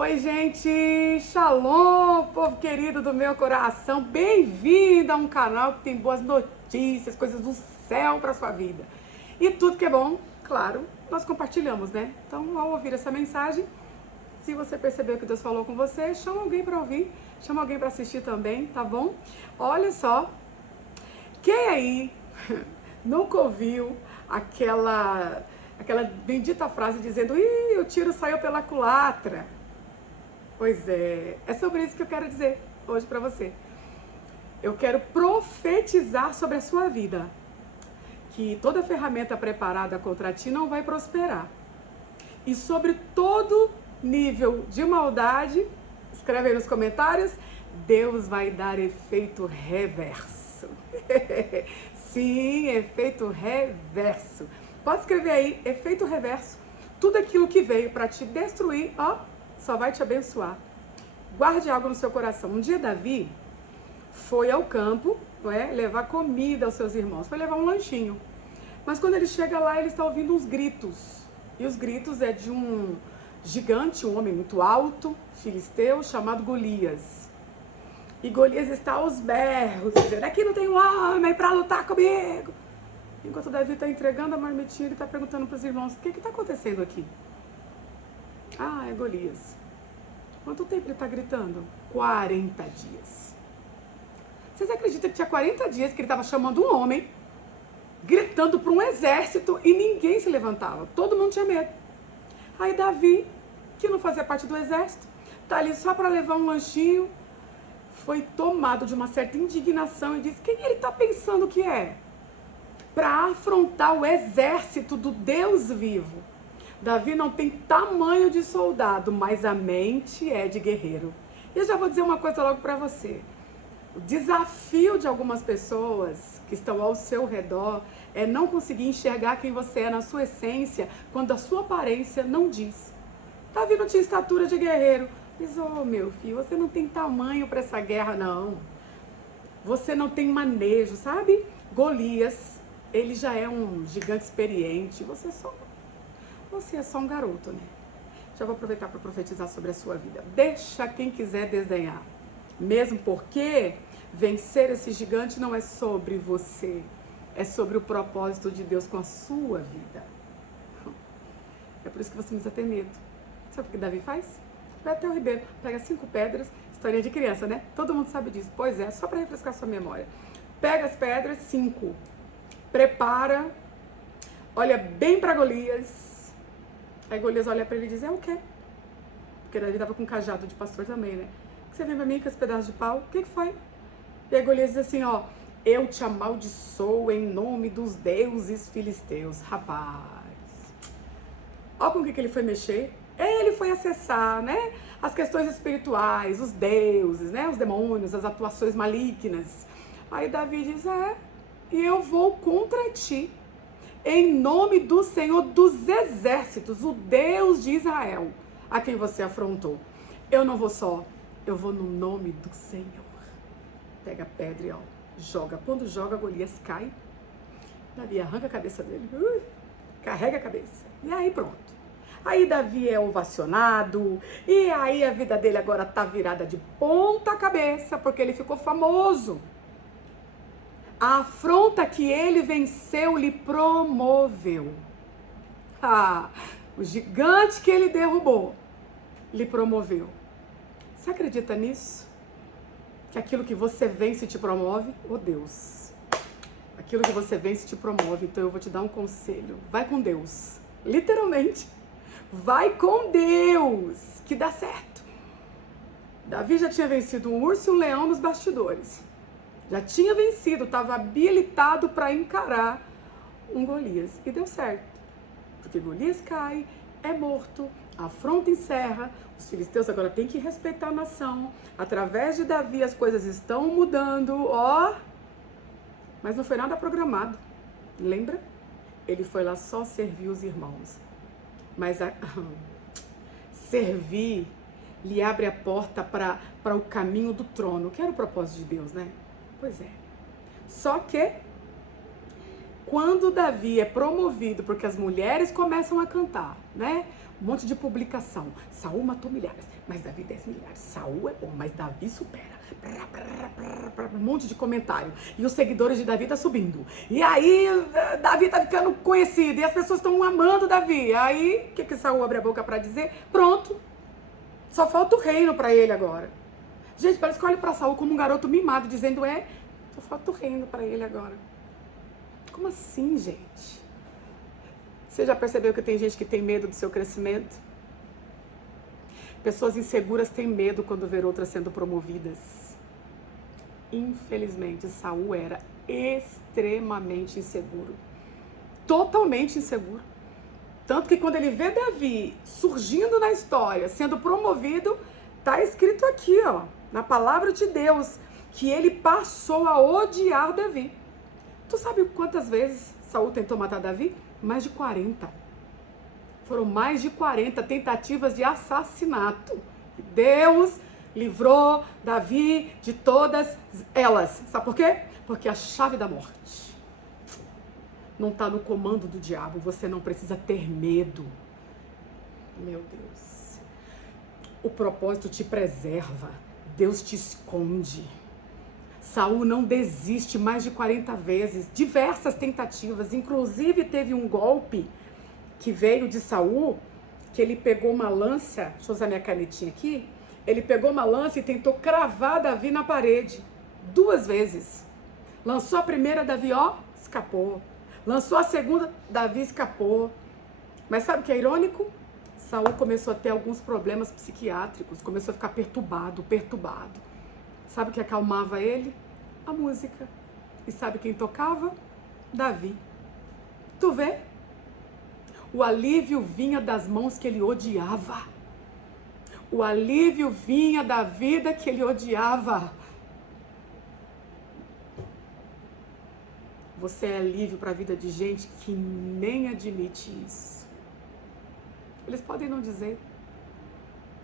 Oi, gente! Shalom, povo querido do meu coração! Bem-vindo a um canal que tem boas notícias, coisas do céu para sua vida. E tudo que é bom, claro, nós compartilhamos, né? Então, ao ouvir essa mensagem, se você percebeu que Deus falou com você, chama alguém para ouvir, chama alguém para assistir também, tá bom? Olha só, quem aí nunca ouviu aquela bendita frase dizendo: "Ih, o tiro saiu pela culatra"? Pois é sobre isso que eu quero dizer hoje para você. Eu quero profetizar sobre a sua vida, que toda ferramenta preparada contra ti não vai prosperar. E sobre todo nível de maldade, escreve aí nos comentários, Deus vai dar efeito reverso. Sim, efeito reverso. Pode escrever aí, efeito reverso. Tudo aquilo que veio para te destruir, ó, só vai te abençoar. Guarde algo no seu coração. Um dia Davi foi ao campo, não é, levar comida aos seus irmãos. Foi levar um lanchinho. Mas quando ele chega lá, ele está ouvindo uns gritos. E os gritos é de um gigante, um homem muito alto, filisteu, chamado Golias. E Golias está aos berros, dizendo: "Aqui não tem um homem para lutar comigo". Enquanto Davi está entregando a marmitinha, ele está perguntando para os irmãos: o que está acontecendo aqui? Ah, é Golias. Quanto tempo ele está gritando? 40 dias. Vocês acreditam que tinha 40 dias que ele estava chamando um homem, gritando para um exército e ninguém se levantava? Todo mundo tinha medo. Aí Davi, que não fazia parte do exército, está ali só para levar um lanchinho, foi tomado de uma certa indignação e disse: quem ele está pensando que é? Para afrontar o exército do Deus vivo. Davi não tem tamanho de soldado, mas a mente é de guerreiro. E eu já vou dizer uma coisa logo para você. O desafio de algumas pessoas que estão ao seu redor é não conseguir enxergar quem você é na sua essência, quando a sua aparência não diz. Davi não tinha estatura de guerreiro. Mas, ô meu filho, você não tem tamanho para essa guerra, não. Você não tem manejo, sabe? Golias, ele já é um gigante experiente. Você é só um garoto, né? Já vou aproveitar para profetizar sobre a sua vida. Deixa quem quiser desdenhar. Mesmo porque vencer esse gigante não é sobre você. É sobre o propósito de Deus com a sua vida. É por isso que você não precisa ter medo. Sabe o que Davi faz? Vai até o ribeiro, pega 5 pedras. Historinha de criança, né? Todo mundo sabe disso. Pois é, só para refrescar sua memória. Pega as pedras, 5. Prepara. Olha bem para Golias. Aí Golias olha pra ele e diz: é o quê? Porque Davi tava com um cajado de pastor também, né? O que você vem pra mim com esse pedaço de pau? O que foi? E aí Golias diz assim, ó: eu te amaldiçoo em nome dos deuses filisteus. Rapaz, ó com o que ele foi mexer. Ele foi acessar, né, as questões espirituais, os deuses, né, os demônios, as atuações malignas. Aí Davi diz: e eu vou contra ti, em nome do Senhor dos exércitos, o Deus de Israel, a quem você afrontou. Eu não vou só, eu vou no nome do Senhor. Pega a pedra e ó, joga. Quando joga, Golias cai. Davi arranca a cabeça dele, carrega a cabeça. E aí pronto. Aí Davi é ovacionado, e aí a vida dele agora tá virada de ponta cabeça, porque ele ficou famoso. A afronta que ele venceu lhe promoveu. O gigante que ele derrubou lhe promoveu. Você acredita nisso? Que aquilo que você vence te promove? Oh Deus! Aquilo que você vence te promove. Então eu vou te dar um conselho. Vai com Deus. Literalmente. Vai com Deus, que dá certo. Davi já tinha vencido um urso e um leão nos bastidores. Já tinha vencido, estava habilitado para encarar um Golias. E deu certo. Porque Golias cai, é morto, a afronta encerra. Os filisteus agora têm que respeitar a nação. Através de Davi as coisas estão mudando, ó. Mas não foi nada programado. Lembra? Ele foi lá só servir os irmãos. Mas servir lhe abre a porta para o caminho do trono, que era o propósito de Deus, né? Pois é. Só que, quando Davi é promovido, porque as mulheres começam a cantar, né? Um monte de publicação. Saul matou milhares, mas Davi 10 milhares. Saul é bom, mas Davi supera. Um monte de comentário. E os seguidores de Davi tá subindo. E aí, Davi tá ficando conhecido. E as pessoas estão amando Davi. Aí, o que Saul abre a boca pra dizer? Pronto. Só falta o reino pra ele agora. Gente, parece que olha pra Saul como um garoto mimado, dizendo, só falta o reino pra ele agora. Como assim, gente? Você já percebeu que tem gente que tem medo do seu crescimento? Pessoas inseguras têm medo quando ver outras sendo promovidas. Infelizmente, Saul era extremamente inseguro. Totalmente inseguro. Tanto que quando ele vê Davi surgindo na história, sendo promovido, tá escrito aqui, ó, na palavra de Deus, que ele passou a odiar Davi. Tu sabe quantas vezes Saul tentou matar Davi? Mais de 40. Foram mais de 40 tentativas de assassinato. Deus livrou Davi de todas elas. Sabe por quê? Porque a chave da morte não está no comando do diabo. Você não precisa ter medo. Meu Deus. O propósito te preserva. Deus te esconde. Saul não desiste mais de 40 vezes, diversas tentativas, inclusive teve um golpe que veio de Saul, que ele pegou uma lança, deixa eu usar minha canetinha aqui, ele pegou uma lança e tentou cravar Davi na parede, 2 vezes. Lançou a primeira, Davi, escapou. Lançou a segunda, Davi escapou. Mas sabe o que é irônico? Saul começou a ter alguns problemas psiquiátricos, começou a ficar perturbado. Sabe o que acalmava ele? A música. E sabe quem tocava? Davi. Tu vê? O alívio vinha das mãos que ele odiava. O alívio vinha da vida que ele odiava. Você é alívio para a vida de gente que nem admite isso. Eles podem não dizer,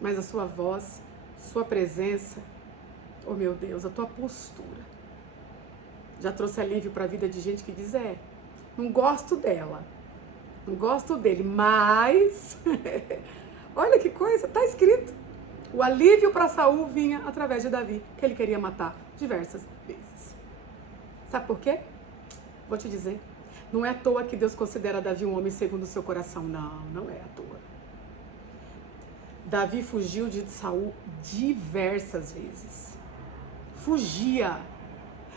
mas a sua voz, sua presença, oh meu Deus, a tua postura já trouxe alívio para a vida de gente que diz, não gosto dela, não gosto dele, mas olha que coisa, tá escrito. O alívio para Saul vinha através de Davi, que ele queria matar diversas vezes. Sabe por quê? Vou te dizer, não é à toa que Deus considera Davi um homem segundo o seu coração, não é à toa. Davi fugiu de Saul diversas vezes. Fugia.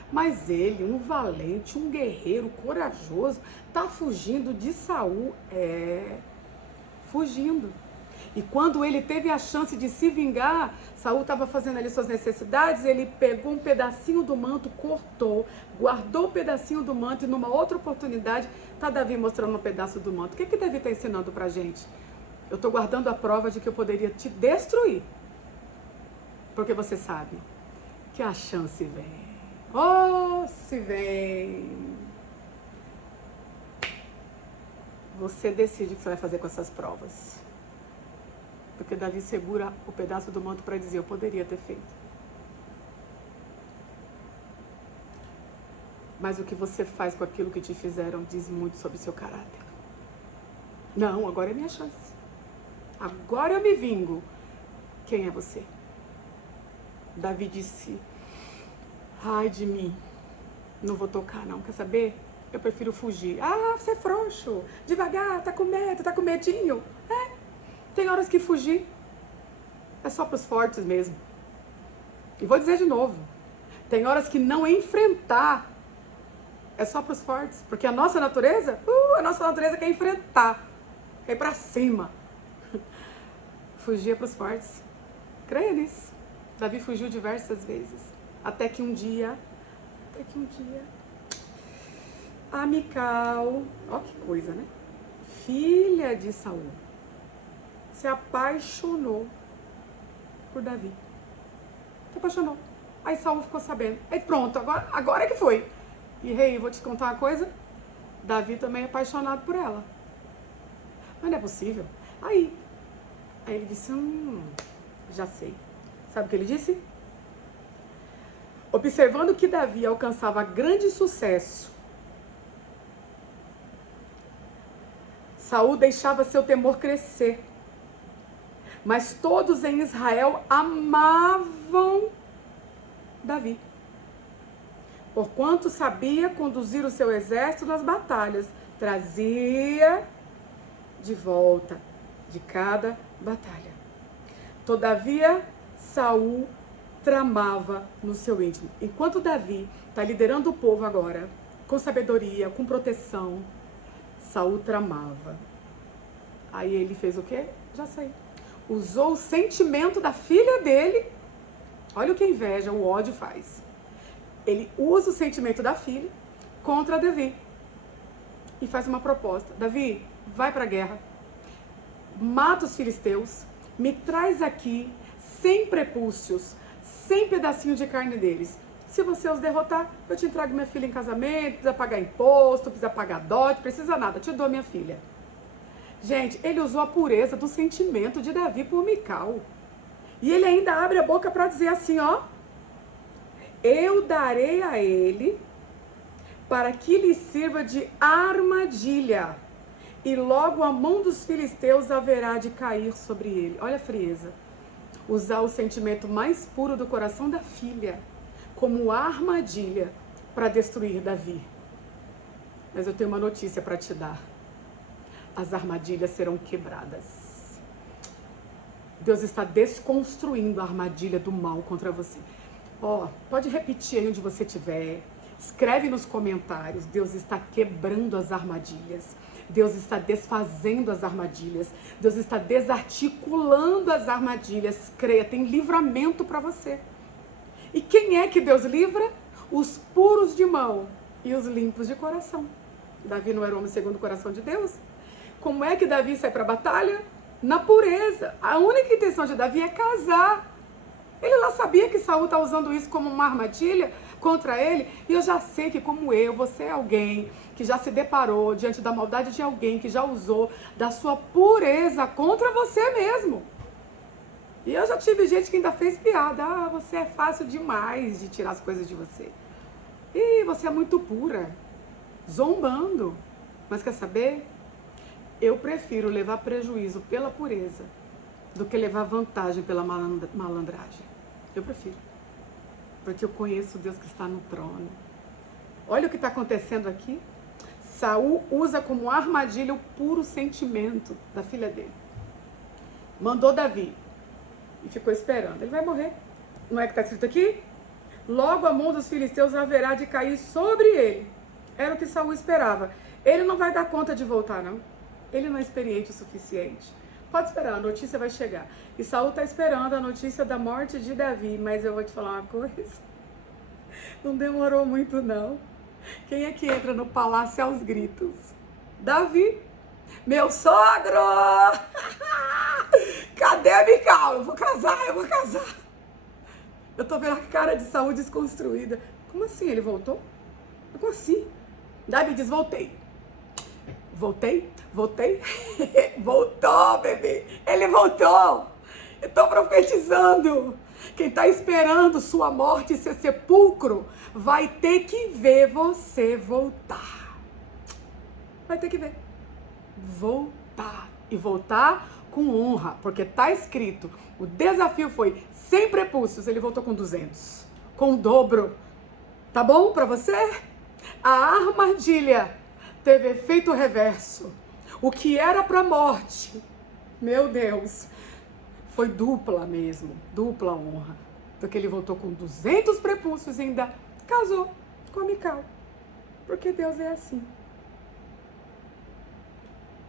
Mas ele, um valente, um guerreiro corajoso, tá fugindo de Saul. Fugindo. E quando ele teve a chance de se vingar, Saul estava fazendo ali suas necessidades, ele pegou um pedacinho do manto, cortou, guardou o pedacinho do manto e numa outra oportunidade, tá Davi mostrando um pedaço do manto. O que Davi está ensinando pra gente? Eu estou guardando a prova de que eu poderia te destruir. Porque você sabe que a chance vem. Oh, se vem. Você decide o que você vai fazer com essas provas. Porque Davi segura o pedaço do manto para dizer, eu poderia ter feito. Mas o que você faz com aquilo que te fizeram diz muito sobre seu caráter. Não, agora é minha chance. Agora eu me vingo. Quem é você? Davi disse, ai de mim, não vou tocar não, quer saber? Eu prefiro fugir. Ah, você é frouxo, devagar, tá com medo, tá com medinho. Tem horas que fugir é só pros fortes mesmo. E vou dizer de novo, tem horas que não enfrentar é só pros fortes, porque a nossa natureza quer enfrentar, quer ir pra cima. Fugir é pros fortes. Creia nisso. Davi fugiu diversas vezes, até que um dia, a Mical, ó que coisa, né? Filha de Saul, se apaixonou por Davi. Se apaixonou. Aí Saul ficou sabendo. Aí pronto, agora é que foi. E rei, vou te contar uma coisa. Davi também é apaixonado por ela. Mas não é possível. Aí ele disse, já sei. Sabe o que ele disse? Observando que Davi alcançava grande sucesso, Saul deixava seu temor crescer Mas todos em Israel amavam Davi, porquanto sabia conduzir o seu exército nas batalhas, trazia de volta de cada batalha. Todavia, Saul tramava no seu íntimo. Enquanto Davi está liderando o povo agora, com sabedoria, com proteção, Saul tramava. Aí ele fez o quê? Já sei. Usou o sentimento da filha dele. Olha o que a inveja, o ódio faz. Ele usa o sentimento da filha contra Davi. E faz uma proposta. Davi, vai para a guerra. Mata os filisteus. Me traz aqui, sem prepúcios, sem pedacinho de carne deles. Se você os derrotar, eu te entrego minha filha em casamento, precisa pagar imposto, precisa pagar dote, precisa nada, te dou minha filha. Gente, ele usou a pureza do sentimento de Davi por Mical. E ele ainda abre a boca para dizer assim, ó. Eu darei a ele para que lhe sirva de armadilha. E logo a mão dos filisteus haverá de cair sobre ele. Olha a frieza. Usar o sentimento mais puro do coração da filha como armadilha para destruir Davi. Mas eu tenho uma notícia para te dar. As armadilhas serão quebradas. Deus está desconstruindo a armadilha do mal contra você. Ó, pode repetir aí onde você estiver. Escreve nos comentários. Deus está quebrando as armadilhas. Deus está desfazendo as armadilhas. Deus está desarticulando as armadilhas. Creia, tem livramento para você. E quem é que Deus livra? Os puros de mão e os limpos de coração. Davi não era o homem segundo o coração de Deus? Como é que Davi sai para a batalha? Na pureza. A única intenção de Davi é casar. Ele lá sabia que Saul está usando isso como uma armadilha contra ele. E eu já sei que como você é alguém que já se deparou diante da maldade de alguém que já usou da sua pureza contra você mesmo. E eu já tive gente que ainda fez piada. Ah, você é fácil demais de tirar as coisas de você. E você é muito pura. Zombando. Mas quer saber? Eu prefiro levar prejuízo pela pureza do que levar vantagem pela malandragem. Eu prefiro. Porque eu conheço o Deus que está no trono. Olha o que está acontecendo aqui. Saul usa como armadilha o puro sentimento da filha dele. Mandou Davi. E ficou esperando. Ele vai morrer. Não é que está escrito aqui? Logo a mão dos filisteus haverá de cair sobre ele. Era o que Saul esperava. Ele não vai dar conta de voltar, não. Ele não é experiente o suficiente. Pode esperar, a notícia vai chegar. E Saul está esperando a notícia da morte de Davi. Mas eu vou te falar uma coisa. Não demorou muito, não. Quem é que entra no palácio aos gritos? Davi. Meu sogro! Cadê a Mical? Eu vou casar. Eu tô vendo a cara de Saul desconstruída. Como assim? Ele voltou? Como assim? Davi diz, voltei. Voltei? Voltou, bebê. Ele voltou. Eu tô profetizando. Quem tá esperando sua morte e seu sepulcro vai ter que ver você voltar. Vai ter que ver. Voltar. E voltar com honra. Porque tá escrito. O desafio foi sem prepúcios. Ele voltou com 200. Com o dobro. Tá bom pra você? A armadilha teve efeito reverso. O que era pra morte, meu Deus, foi dupla mesmo, dupla honra. Porque ele voltou com 200 prepúcios e ainda casou com a Mical. Porque Deus é assim.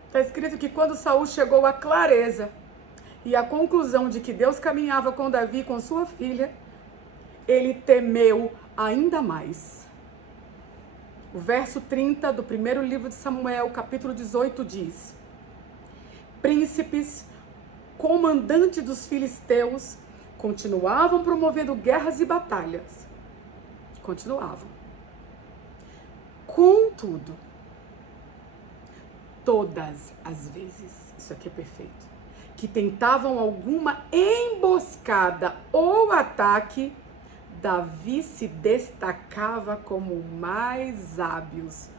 Está escrito que quando Saul chegou à clareza e à conclusão de que Deus caminhava com Davi e com sua filha, ele temeu ainda mais. O verso 30 do primeiro livro de Samuel, capítulo 18, diz: príncipes, comandantes dos filisteus, continuavam promovendo guerras e batalhas. Continuavam. Contudo, todas as vezes, isso aqui é perfeito, que tentavam alguma emboscada ou ataque, Davi se destacava como o mais hábeis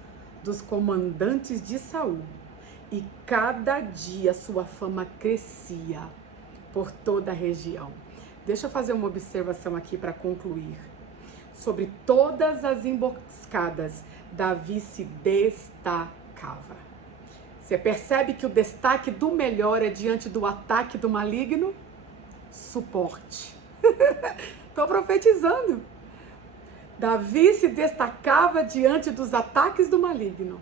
dos comandantes de Saul, e cada dia sua fama crescia por toda a região. Deixa eu fazer uma observação aqui para concluir. Sobre todas as emboscadas, Davi se destacava. Você percebe que o destaque do melhor é diante do ataque do maligno? Suporte. Estou profetizando. Davi se destacava diante dos ataques do maligno.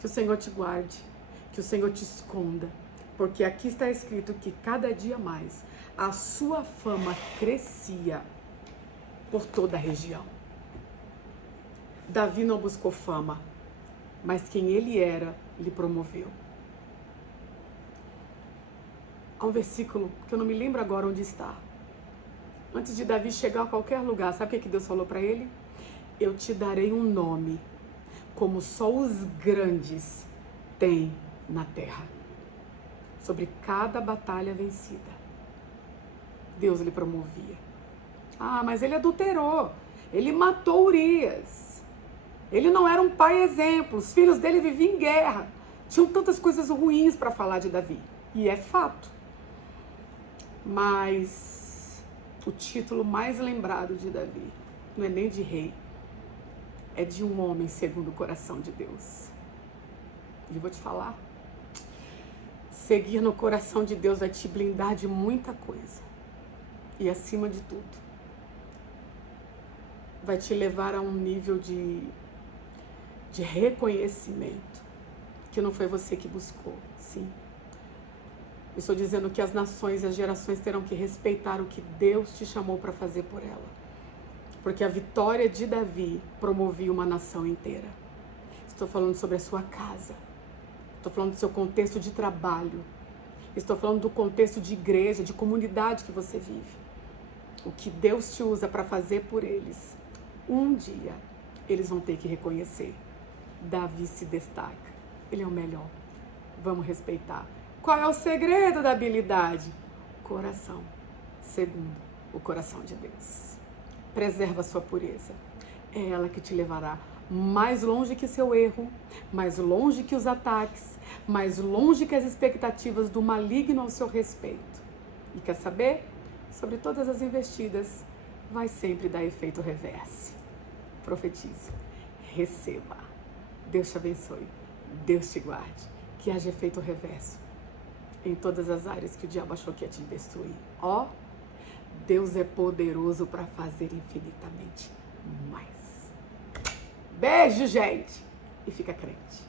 Que o Senhor te guarde, que o Senhor te esconda, porque aqui está escrito que cada dia mais a sua fama crescia por toda a região. Davi não buscou fama, mas quem ele era, lhe promoveu. Há um versículo que eu não me lembro agora onde está. Antes de Davi chegar a qualquer lugar, sabe o que Deus falou para ele? Eu te darei um nome, como só os grandes têm na terra. Sobre cada batalha vencida, Deus lhe promovia. Ah, mas ele adulterou, ele matou Urias, ele não era um pai exemplo, os filhos dele viviam em guerra, tinham tantas coisas ruins para falar de Davi, e é fato. Mas o título mais lembrado de Davi não é nem de rei, é de um homem segundo o coração de Deus. E eu vou te falar, seguir no coração de Deus vai te blindar de muita coisa. E acima de tudo, vai te levar a um nível de reconhecimento que não foi você que buscou, sim. Eu estou dizendo que as nações e as gerações terão que respeitar o que Deus te chamou para fazer por ela. Porque a vitória de Davi promovia uma nação inteira. Estou falando sobre a sua casa. Estou falando do seu contexto de trabalho. Estou falando do contexto de igreja, de comunidade que você vive. O que Deus te usa para fazer por eles, um dia eles vão ter que reconhecer. Davi se destaca. Ele é o melhor. Vamos respeitar. Qual é o segredo da habilidade? Coração. Segundo, o coração de Deus. Preserva a sua pureza. É ela que te levará mais longe que seu erro, mais longe que os ataques, mais longe que as expectativas do maligno ao seu respeito. E quer saber? Sobre todas as investidas, vai sempre dar efeito reverso. Profetize. Receba. Deus te abençoe. Deus te guarde. Que haja efeito reverso em todas as áreas que o diabo achou que ia te destruir. Ó, Deus é poderoso para fazer infinitamente mais. Beijo, gente! E fica crente.